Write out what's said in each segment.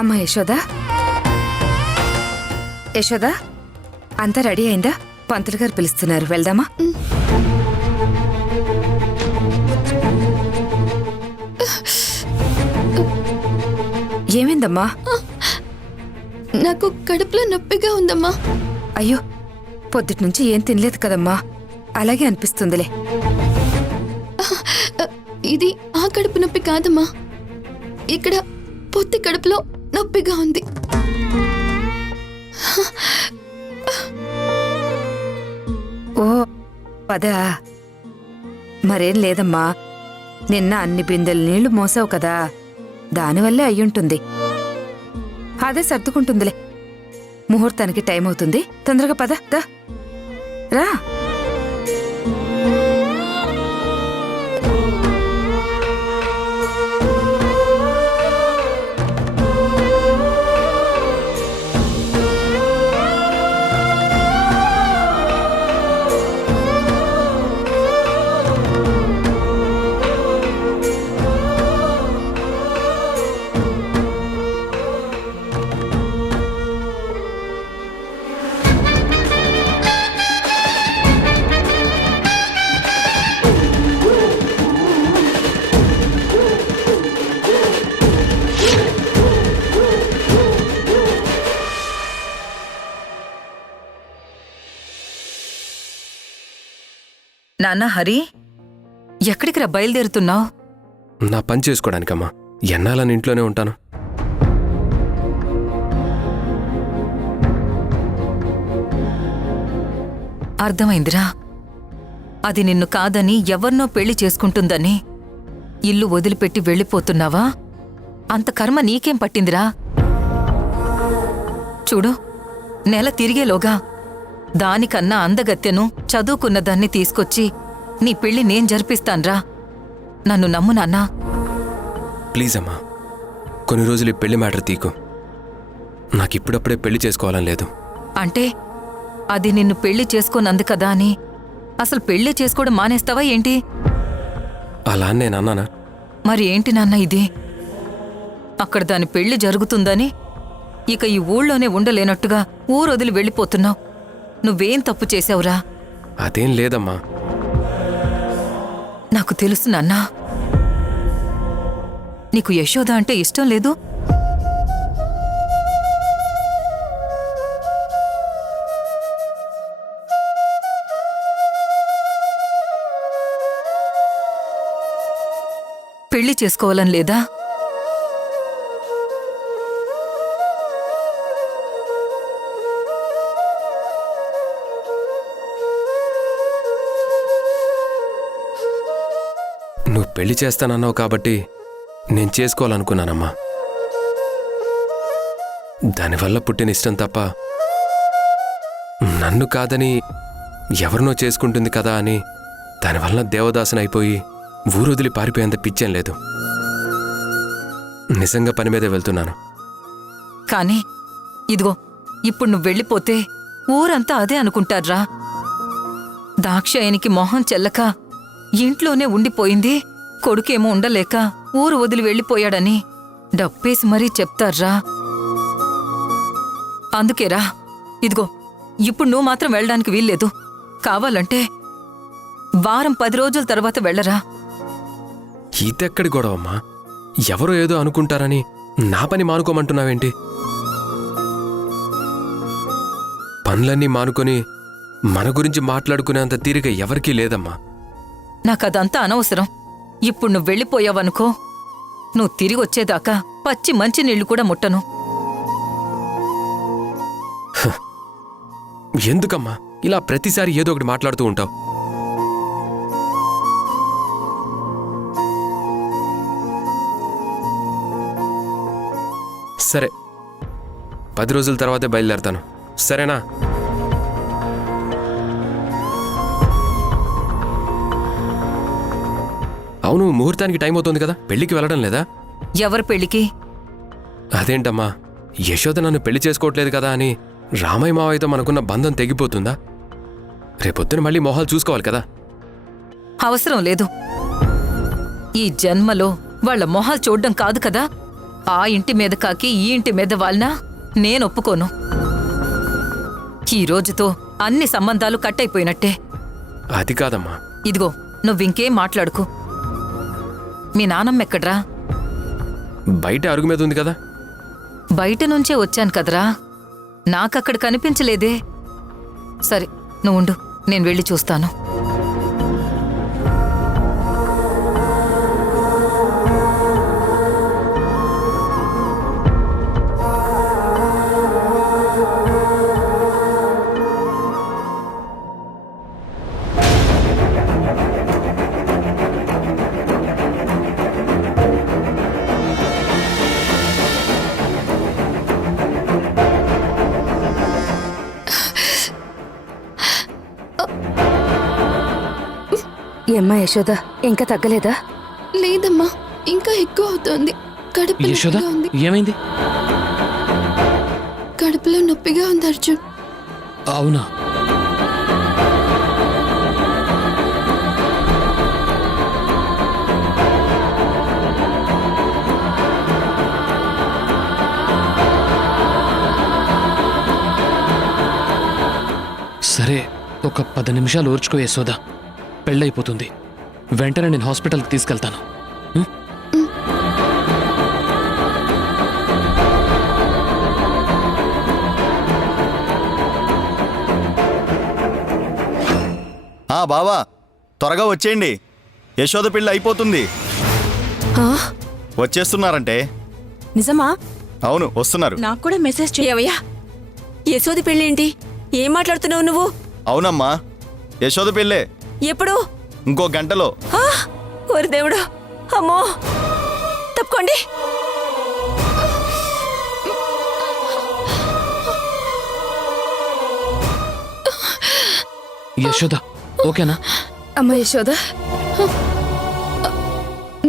అమ్మా యశోదా, యశోదా, అంతా రెడీ అయిందా? పంతులు గారు పిలుస్తున్నారు, వెళ్దామా? ఏమైందమ్మా? నాకు కడుపులో నొప్పిగా ఉందమ్మా. అయ్యో, పొద్దుటి నుంచి ఏం తినలేదు కదమ్మా, అలాగే అనిపిస్తుందిలే. ఇది ఆ కడుపు నొప్పి కాదమ్మా, ఇక్కడ పొత్తి కడుపులో నొప్పిగా ఉంది. ఓ పదా, మరేం లేదమ్మా, నిన్న అన్ని బిందెలు నీళ్లు మోసావు కదా, దానివల్లే అయ్యుంటుంది. అదే సర్దుకుంటుందిలే. ముహూర్తానికి టైం అవుతుంది, తొందరగా పద దా రా. నాన్న హరి, ఎక్కడికి రా బయలుదేరుతున్నావు? నా పని చేసుకోవడానికమ్మా, ఎన్నాళ్ళని ఇంట్లోనే ఉంటాను. అర్థమైందిరా, అది నిన్ను కాదని ఎవర్నో పెళ్లి చేసుకుంటుందని ఇల్లు వదిలిపెట్టి వెళ్ళిపోతున్నావా? అంత కర్మ నీకేం పట్టిందిరా? చూడు, నెల తిరిగేలోగా దానికన్నా అందగత్తెను, చదువుకున్న దాన్ని తీసుకొచ్చి నీ పెళ్లి నేను జరిపిస్తాన్రా. నన్ను నమ్ము నాన్నా. ప్లీజ్ అమ్మా, కొన్ని రోజులు ఈ పెళ్లి మ్యాటర్ తీకు. నాకిప్పుడప్పుడే పెళ్లి చేసుకోవాలని లేదు. అంటే అది నిన్ను పెళ్లి చేసుకోనందు కదా అని అసలు పెళ్లి చేసుకోవడం మానేస్తావా ఏంటి? అలా నేను అన్నానా? మరి ఏంటి నాన్న ఇది? అక్కడ దాని పెళ్లి జరుగుతుందని ఇక ఈ ఊళ్ళోనే ఉండలేనట్టుగా ఊరొదిలి వెళ్ళిపోతున్నావు. నువ్వేం తప్పు చేశావురా? అదేం లేదమ్మా. నాకు తెలుసు నాన్నా, నీకు యశోద అంటే ఇష్టం లేదు. పెళ్లి చేసుకోవాలని లేదా? నువ్వు పెళ్లి చేస్తానన్నావు కాబట్టి నేను చేసుకోవాలనుకున్నానమ్మా. దానివల్ల పుట్టిన ఇష్టం తప్ప నన్ను కాదని ఎవరినో చేసుకుంటుంది కదా అని దానివల్ల దేవదాసనైపోయి ఊరొదిలి పారిపోయేంత పిచ్చేం లేదు. నిజంగా పని మీదే వెళ్తున్నాను. కానీ ఇదిగో, ఇప్పుడు నువ్వు వెళ్ళిపోతే ఊరంతా అదే అనుకుంటారా. దాక్షాయనికి మొహం చెల్లక ఇంట్లోనే ఉండిపోయింది, కొడుకేమో ఉండలేక ఊరు వదిలి వెళ్ళిపోయాడని డప్పేసి మరీ చెప్తారా. అందుకేరా, ఇదిగో ఇప్పుడు నువ్వు మాత్రం వెళ్ళడానికి వీల్లేదు. కావాలంటే వారం 10 రోజుల తర్వాత వెళ్ళరా. ఇదెక్కడి గొడవమ్మా? ఎవరో ఏదో అనుకుంటారని నా పని మానుకోమంటున్నావేంటి? పనులన్నీ మానుకొని మన గురించి మాట్లాడుకునేంత తీరిక ఎవరికీ లేదమ్మా. నాకదంతా అనవసరం. ఇప్పుడు నువ్వు వెళ్ళిపోయావనుకో, నువ్వు తిరిగొచ్చేదాకా పచ్చి మంచినీళ్లు కూడా ముట్టను. ఎందుకమ్మా ఇలా ప్రతిసారి ఏదో ఒకటి మాట్లాడుతూ ఉంటావు? సరే, 10 రోజుల తర్వాతే బయలుదేరతాను, సరేనా? అవును, ముహూర్తానికి టైం అవుతుంది కదా, పెళ్లికి వెళ్ళడం లేదా? ఎవరి పెళ్లికి? అదేంటమ్మా, యశోద నన్ను పెళ్లి చేసుకోవట్లేదు కదా అని రామయ్య మావయ్యతో మనకున్న బంధం తెగిపోతుందా? రేపొద్దున మళ్ళీ మొహాలు చూసుకోవాలి కదా. అవసరం లేదు. ఈ జన్మలో వాళ్ల మొహాలు చూడ్డం కాదు కదా, ఆ ఇంటి మీద కాకి ఈ ఇంటి మీద వాల్నా నేను ఒప్పుకోను. ఈ రోజుతో అన్ని సంబంధాలు కట్టయిపోయినట్టే. అది కాదమ్మా. ఇదిగో నువ్వింకేం మాట్లాడుకు. మీ నానమ్మెక్కడ్రా? బయట అరుగు మీద ఉంది కదా. బయట నుంచే వచ్చాను కదరా, నాకక్కడ కనిపించలేదే. సరే నువ్వుండు, నేను వెళ్ళి చూస్తాను. ఏమ్మా యశోద, ఇంకా తగ్గలేదా? లేదమ్మా, ఇంకా ఎక్కువ అవుతోంది. కడుపు యశోద నొప్పిగా ఉంది. ఏమైంది? కడుపులో నొప్పిగా ఉంది అర్జున్. అవునా? సరే, ఒక 10 నిమిషాలు ఓర్చుకో యశోద. పెళ్ళైపోతుంది. వెంటనే నేను హాస్పిటల్కి తీసుకెళ్తాను. బావా, త్వరగా వచ్చేయండి, యశోద పెళ్ళి అయిపోతుంది. వచ్చేస్తున్నారంటే? నిజమా? అవును, వస్తున్నారు. నాకు కూడా మెసేజ్ చేయవయ్యా. యశోది పెళ్ళేంటి? ఏం మాట్లాడుతున్నావు నువ్వు? అవునమ్మా, యశోద పెళ్ళే. ఎప్పుడు? ఇంకో గంటలో. ఓరి దేవుడు, అమ్మో, తప్పుకోండి. యశోద ఓకేనా? అమ్మ యశోద,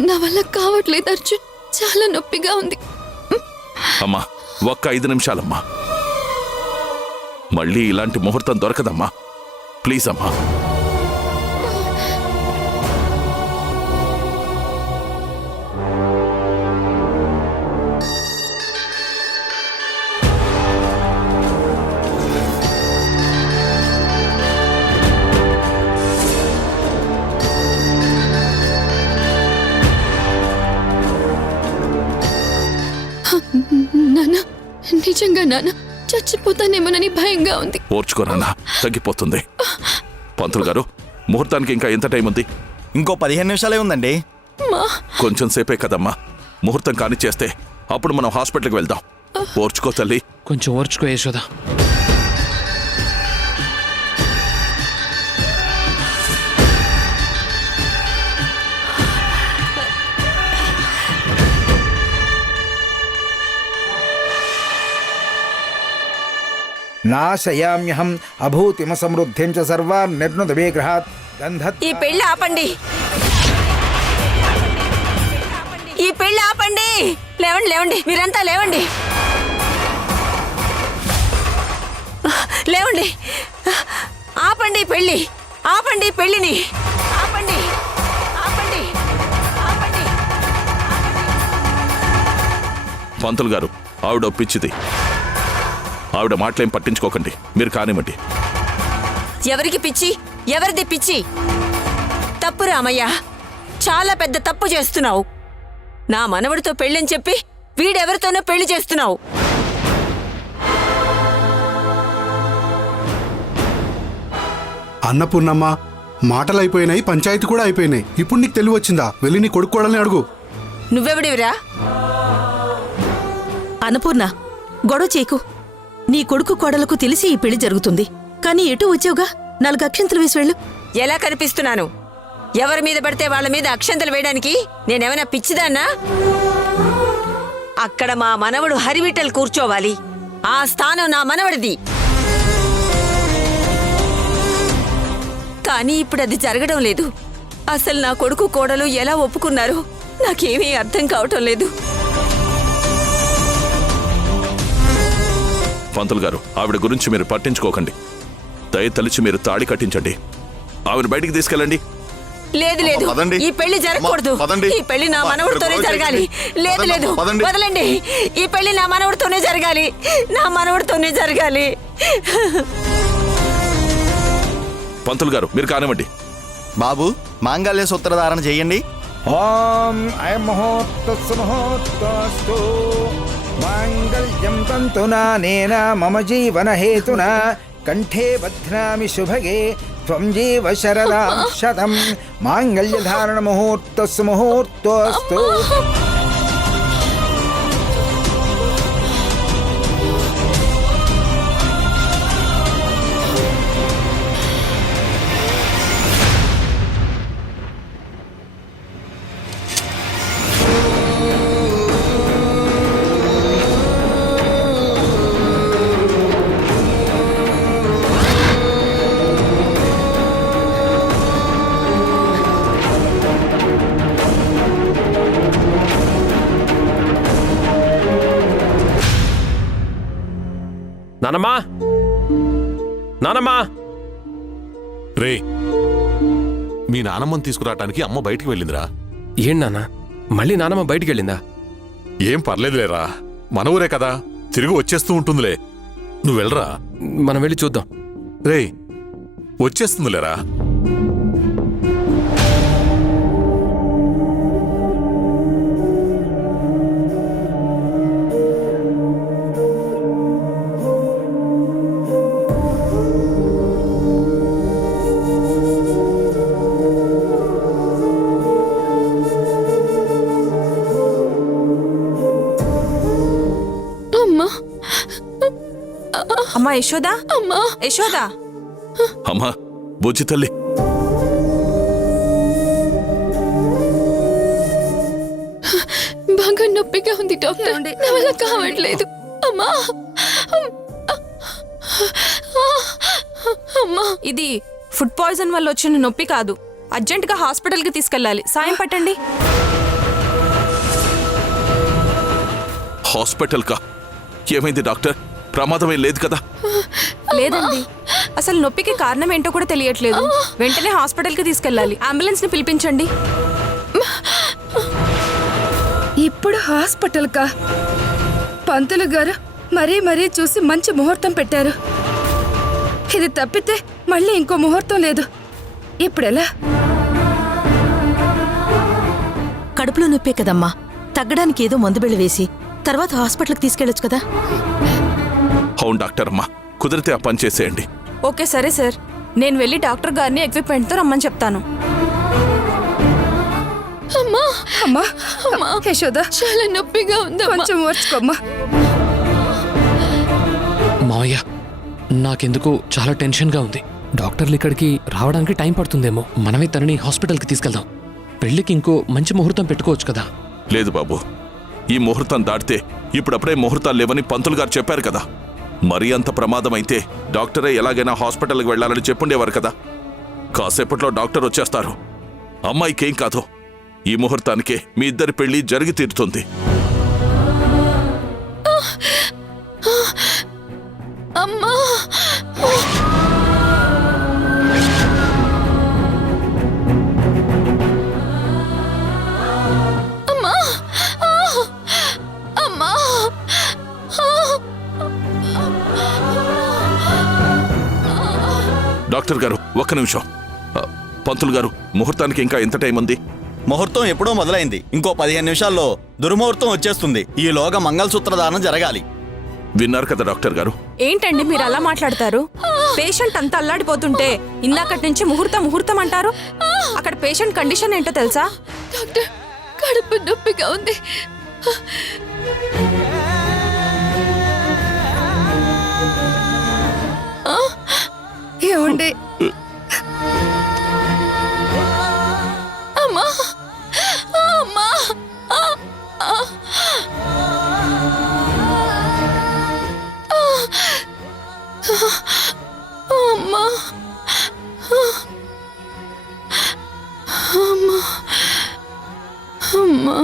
నా వల్ల కావట్లేదు అర్జున్, చాలా నొప్పిగా ఉంది. అమ్మా, ఒక్క 5 నిమిషాలమ్మా. మళ్ళీ ఇలాంటి ముహూర్తం దొరకదమ్మా. ప్లీజ్ అమ్మా. నాన్న, నిజంగా నాన్న చచ్చిపోతానేమోనని భయంగా ఉంది. ఓర్చుకోనన్నా, తగ్గిపోతుంది. పంతులు గారు, ముహూర్తానికి ఇంకా ఎంత టైం ఉంది? ఇంకో 15 నిమిషాలే ఉందండి. కొంచెం సేపే కదమ్మా. ముహూర్తం కాని చేస్తే అప్పుడు మనం హాస్పిటల్కి వెళ్దాం. ఓర్చుకో తల్లి. కొంచెం ఓర్చుకో యశోద. నాశయామ్యహం అభూతిమ సమృద్ధిం చ సర్వాన్ నిర్ణుత విగ్రహాత్ గంధత్. ఈ పెళ్ళి ఆపండి, ఈ పెళ్ళి ఆపండి. లేవండి, లేవండి, మీరంతా లేవండి, లేవండి. ఆపండి పెళ్ళి, ఆపండి పెళ్ళిని, ఆపండి, ఆపండి, ఆపండి. పంతులు గారు, ఆవిడ ఒప్పించింది. ఆవిడ మాటలేం పట్టించుకోకండి, మీరు కానివ్వండి. ఎవరికి పిచ్చి? ఎవరిది పిచ్చి? తప్పు రామయ్య, చాలా పెద్ద తప్పు చేస్తున్నావు. నా మనవడితో పెళ్ళని చెప్పి వీడెవరితోనో పెళ్లి చేస్తున్నావు. అన్నపూర్ణమ్మ, మాటలైపోయినాయి, పంచాయతీ కూడా అయిపోయినాయి. ఇప్పుడు నీకు తెలివి వచ్చిందా? వెళ్ళి నీ కొడుకోడల్ని అడుగు. నువ్వెవడివిరా? అన్నపూర్ణ, గొడవ చేయకు. నీ కొడుకు కోడలకు తెలిసి ఈ పెళ్లి జరుగుతుంది. కానీ ఎటు వచ్చావుగా, 4 అక్షంతలు వేసి వెళ్ళు. ఎలా కనిపిస్తున్నాను? ఎవరి మీద పడితే వాళ్ళ మీద అక్షంతలు వేయడానికి నేనేమైనా పిచ్చిదాన్నా? అక్కడ మా మనవడు హరివిటల్ కూర్చోవాలి. ఆ స్థానం నా మనవడిది. కానీ ఇప్పుడు అది జరగడం లేదు. అసలు నా కొడుకు కోడలు ఎలా ఒప్పుకున్నారో నాకేమీ అర్థం కావటం లేదు. పంతులు గారు, ఆవిడ గురించి మీరు పట్టించుకోకండి. దయ తలిచి మీరు తాళి కట్టించండి. ఆవిడ బయటికి తీసుకెళ్ళండి. లేదు లేదు పదండి. ఈ పెళ్లి జరగకూడదు. పదండి. ఈ పెళ్లి నా మనవడితోనే ఇక్కడ జరగాలి. లేదు పదండి, లేదు పదండి. వదలండి. ఈ పెళ్లి నా మనవడితోనే జరగాలి. నా మనవడితోనే జరగాలి. పంతులు గారు మీరు కానివ్వండి. బాబు మాంగళ్య సూత్రధారణ చెయ్యండి. ఓం అయం ముహూర్తస్సు ముహూర్తస్తు మాంగళ్యం తంతునా నేన మమ జీవన హేతునా కంఠే బధ్నామి శుభగే త్వం జీవ శరదాం శతం మాంగళ్యధారణ ముహూర్తస్సు ముహూర్తస్తు. నానమ్మా, నానమ్మా, రే మీ నానమ్మని తీసుకురావటానికి అమ్మ బయటికి వెళ్ళిందిరా. ఏం నాన్న మళ్ళీ నానమ్మ బయటికి వెళ్ళిందా? ఏం పర్లేదులేరా, మన ఊరే కదా, తిరిగి వచ్చేస్తూ ఉంటుందిలే. నువ్వు వెళ్ళరా. మనం వెళ్ళి చూద్దాం. రే వచ్చేస్తుందిలేరా. అమ్మా అమ్మా యశోదా, అమ్మా యశోదా. అమ్మా బుజ్జి తల్లి, బాగా నొప్పిగా ఉంది డాక్టర్. నా వల్ల కావట్లేదు. అమ్మా అమ్మా ఇది ఫుడ్ పాయిజన్ వల్ల వచ్చిన నొప్పి కాదు. అర్జెంటుగా హాస్పిటల్కి తీసుకెళ్ళాలి. సాయం పట్టండి. హాస్పిటల్ కా? ఏమైంది డాక్టర్? ప్రమాదమే లేదు కదా? లేదండి, అసలు నొప్పికి కారణం ఏంటో కూడా తెలియట్లేదు. వెంటనే హాస్పిటల్కి తీసుకెళ్ళాలి. అంబులెన్స్ ని పిలిపించండి. ఇప్పుడు హాస్పిటల్ కా? పంతులు గారు మరీ మరీ చూసి మంచి ముహూర్తం పెట్టారు. ఇది తప్పితే మళ్ళీ ఇంకో ముహూర్తం లేదు. ఇప్పుడెలా? కడుపులో నొప్పే కదమ్మా, తగ్గడానికి ఏదో మందు బిళ్ళ వేసి తర్వాత హాస్పిటల్కి తీసుకెళ్ళొచ్చు కదా. అవును డాక్టర్ అమ్మా, కుదిరితే ఆ పని చేసేయండి. ఓకే సరే సార్, నేను వెళ్ళి డాక్టర్ గారిని ఎక్విప్మెంట్తో రమ్మని చెప్తాను. అమ్మా అమ్మా అమ్మా యశోదా, చాలా నొప్పిగా ఉంది. కొంచెం ఓర్చుకోమ్మా. మావయ్య నాకెందుకు చాలా టెన్షన్గా ఉంది. డాక్టర్లు ఇక్కడికి రావడానికి టైం పడుతుందేమో. మనమే తనని హాస్పిటల్కి తీసుకెళ్దాం. పెళ్లికి ఇంకో మంచి ముహూర్తం పెట్టుకోవచ్చు కదా. లేదు బాబు, ఈ ముహూర్తం దాటితే ఇప్పుడప్పుడే ముహూర్తాలు లేవని పంతులు గారు చెప్పారు కదా. మరీ అంత ప్రమాదం అయితే డాక్టరే ఎలాగైనా హాస్పిటల్కి వెళ్ళాలని చెప్పుండేవారు కదా. కాసేపట్లో డాక్టర్ వచ్చేస్తారు. అమ్మాయికేం కాదు. ఈ ముహూర్తానికే మీ ఇద్దరి పెళ్లి జరిగి తీరుతుంది. అమ్మా అమ్మా అమ్మా డాక్టర్ గారు ఒక్క నిమిషం. పంతులు గారు, ముహూర్తానికి ఇంకా ఎంత టైం ఉంది? ముహూర్తం ఎప్పుడో మొదలైంది. ఇంకో 15 నిమిషాల్లో దుర్ముహూర్తం వచ్చేస్తుంది. ఈలోగా మంగళసూత్రధారణ జరగాలి. విన్నారు కదా డాక్టర్ గారు. ఏంటండి మీరు అలా మాట్లాడతారు? పేషెంట్ అంతా అల్లాడిపోతుంటే ఇందాకటి నుంచి ముహూర్తం ముహూర్తం అంటారు. అక్కడ పేషెంట్ కండిషన్ ఏంటో తెలుసా? డాక్టర్, కడుపు నొప్పిగా ఉంది. ఏమండి? అమ్మా అమ్మా అమ్మా అమ్మా అమ్మా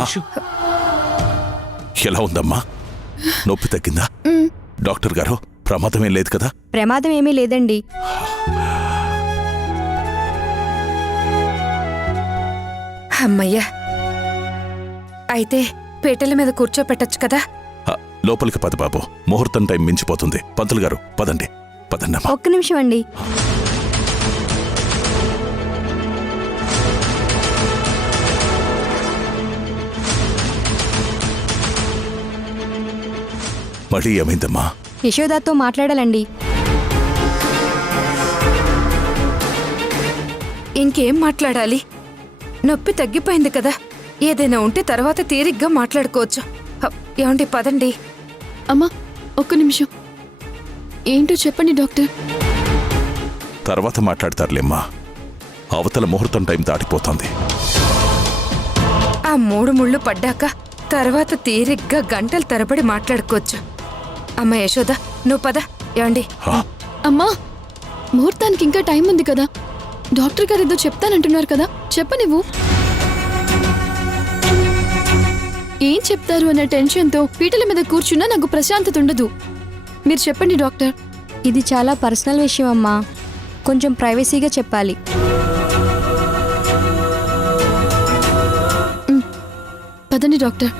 అమ్మా ఎలా ఉందమ్మా? నొప్పి తగ్గిందా? డాక్టర్ గారు ప్రమాదం ఏం లేదు కదా? ప్రమాదం ఏమీ లేదండి. అమ్మయ్యా, అయితే పీటల మీద కూర్చోపెట్టచ్చు కదా? లోపలికి పద బాబు, ముహూర్తం టైం మించిపోతుంది. పంతులు గారు పదండి. పదండమ్మా. ఒక్క నిమిషం అండి. మళ్ళీ ఏమైందమ్మా? యశోదాతో మాట్లాడాలండి. ఇంకేం మాట్లాడాలి? నొప్పి తగ్గిపోయింది కదా, ఏదైనా ఉంటే తర్వాత తీరిగ్గా మాట్లాడుకోవచ్చు. ఏమండి పదండి. అమ్మా ఒక్క నిమిషం, ఏంటో చెప్పండి డాక్టర్. తర్వాత మాట్లాడతారులేమ్మా, అవతల ముహూర్తం టైం దాటిపోతుంది. ఆ 3 ముళ్ళు పడ్డాక తర్వాత తీరిగ్గా గంటల తరబడి మాట్లాడుకోవచ్చు. అమ్మ యశోద, నువ్వు పద. ఏమండి? అమ్మా ముహూర్తానికి ఇంకా టైం ఉంది కదా, డాక్టర్ గారు ఏదో చెప్తానంటున్నారు కదా, చెప్ప నువ్వు. ఏం చెప్తారు అన్న టెన్షన్తో పీటల మీద కూర్చున్నా నాకు ప్రశాంతత ఉండదు. మీరు చెప్పండి డాక్టర్. ఇది చాలా పర్సనల్ విషయం అమ్మా, కొంచెం ప్రైవసీగా చెప్పాలి. పదండి డాక్టర్.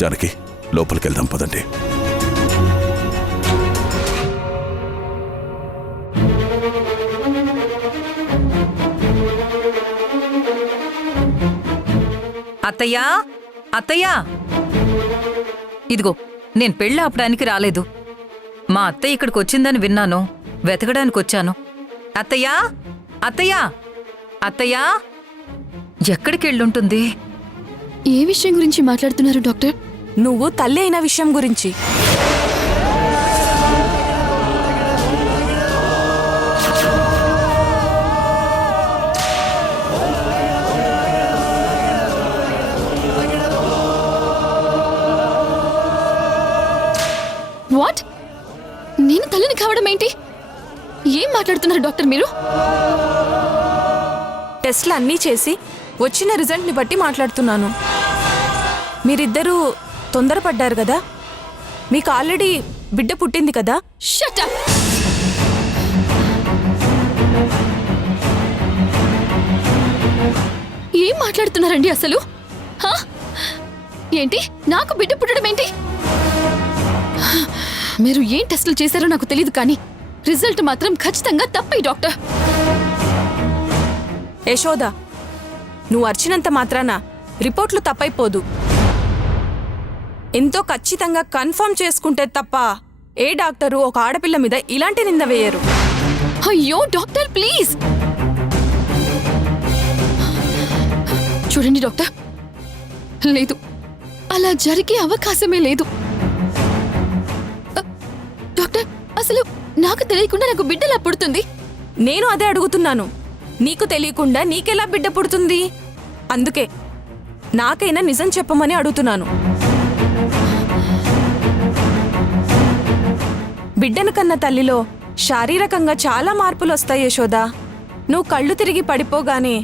జానకి లోపలికి వెళ్దాం పదండి. అత్తయ్యా, అత్తయ్యా, ఇదిగో నేను పెళ్ళి ఆపడానికి రాలేదు. మా అత్తయ్య ఇక్కడికి వచ్చిందని విన్నాను, వెతకడానికి వచ్చాను. అత్తయ్యా, అత్తయ్యా, అత్తయ్యా, ఎక్కడికి వెళ్ళుంటుంది? ఏ విషయం గురించి మాట్లాడుతున్నారు డాక్టర్? నువ్వు తల్లి అయిన విషయం గురించి. వాట్? నేను తల్లిని కావడం ఏంటి? ఏం మాట్లాడుతున్నారు డాక్టర్ మీరు? టెస్ట్లు అన్నీ చేసి వచ్చిన రిజల్ట్ని బట్టి మాట్లాడుతున్నాను. మీరిద్దరూ తొందరపడ్డారు కదా, మీకు ఆల్రెడీ బిడ్డ పుట్టింది కదా. Shut up! ఏం మాట్లాడుతున్నారండి అసలు? ఏంటి నాకు బిడ్డ పుట్టడం ఏంటి? మీరు ఏం టెస్టులు చేశారో నాకు తెలియదు, కానీ రిజల్ట్ మాత్రం ఖచ్చితంగా తప్పే డాక్టర్. యశోద, నువ్వు అర్చినంత మాత్రాన రిపోర్ట్లు తప్పైపోదు. ఎంతో ఖచ్చితంగా కన్ఫర్మ్ చేసుకుంటే తప్ప ఏ డాక్టరు ఒక ఆడపిల్ల మీద ఇలాంటి నింద వేయరు. అయ్యో డాక్టర్ ప్లీజ్ చూడండి డాక్టర్, లేదు, అలా జరిగే అవకాశమే లేదు. డాక్టర్ అసలు నాకు తెలియకుండా నాకు బిడ్డలా పుడుతుంది. నేను అదే అడుగుతున్నాను, నీకు తెలియకుండా నీకెలా బిడ్డ పుడుతుంది? అందుకే నాకైనా నిజం చెప్పమని అడుగుతున్నాను. బిడ్డను కన్న తల్లిలో శారీరకంగా చాలా మార్పులు వస్తాయి యశోద. నువ్వు కళ్ళు తిరిగి పడిపోగానే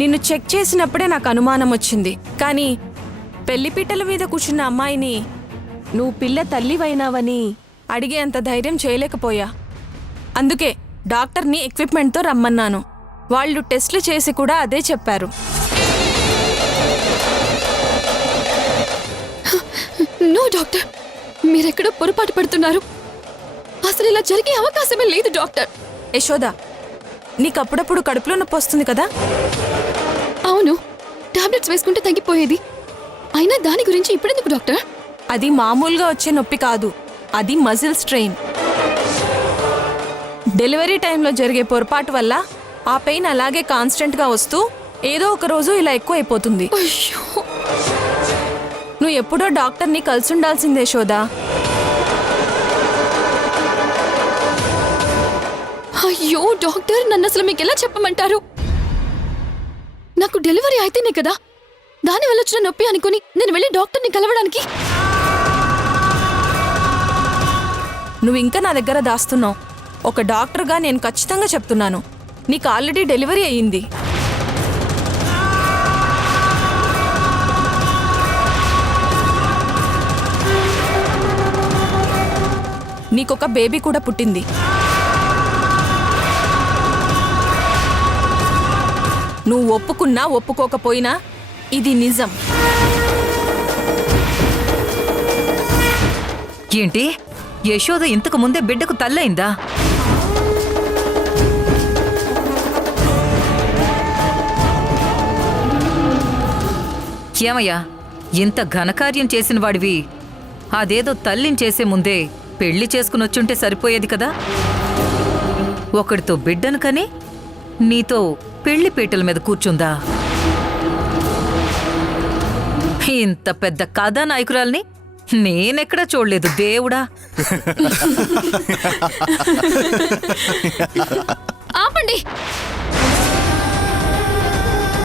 నిన్ను చెక్ చేసినప్పుడే నాకు అనుమానం వచ్చింది. కానీ పెళ్లిపీటల మీద కూర్చున్న అమ్మాయిని నువ్వు పిల్ల తల్లివైనావని అడిగేంత ధైర్యం చేయలేకపోయా. అందుకే డాక్టర్ని ఎక్విప్మెంట్తో రమ్మన్నాను. వాళ్ళు టెస్టులు చేసి కూడా అదే చెప్పారు. నో డాక్టర్, మీరెక్కడో పొరపాటు పడుతున్నారు. అసలు ఇలా జరిగే అవకాశమే లేదు డాక్టర్. యశోద, నీకప్పుడప్పుడు కడుపులో నొప్పి వస్తుంది కదా? అవును, టాబ్లెట్స్ వేసుకుంటే తగ్గిపోయేది. అయినా దాని గురించి ఇప్పుడెందుకు డాక్టర్? అది మామూలుగా వచ్చే నొప్పి కాదు, అది మజిల్ స్ట్రెయిన్. డెలివరీ టైంలో జరిగే పొరపాటు వల్ల ఆ పెయిన్ అలాగే కాన్స్టెంట్గా వస్తూ ఏదో ఒక రోజు ఇలా ఎక్కువ అయిపోతుంది. నువ్వు ఎప్పుడో డాక్టర్ని కలిసి ఉండాల్సిందే యశోద. అయ్యో డాక్టర్, నన్ను అసలు మీకు ఎలా చెప్పమంటారు? నాకు డెలివరీ అయితేనే కదా దానివల్ల వచ్చిన నొప్పి అనుకుని నేను వెళ్ళి డాక్టర్ని కలవడానికి. నువ్వు ఇంకా నా దగ్గర దాస్తున్నావు. ఒక డాక్టర్గా నేను ఖచ్చితంగా చెప్తున్నాను, నీకు ఆల్రెడీ డెలివరీ అయ్యింది. నీకొక బేబీ కూడా పుట్టింది. నువ్వు ఒప్పుకున్నా ఒప్పుకోకపోయినా ఇది నిజం. ఏంటి, యశోద ఇంతకు ముందే బిడ్డకు తల్లయిందా? ఏమయ్యా, ఇంత ఘనకార్యం చేసిన వాడివి అదేదో తల్లిని చేసే ముందే పెళ్లి చేసుకునొచ్చుంటే సరిపోయేది కదా. ఒకడితో బిడ్డను కని నీతో పెళ్లి పీటల మీద కూర్చుందా? ఇంత పెద్ద కథానాయకురాల్ని నేనెక్కడా చూడలేదు దేవుడా. ఆపండి.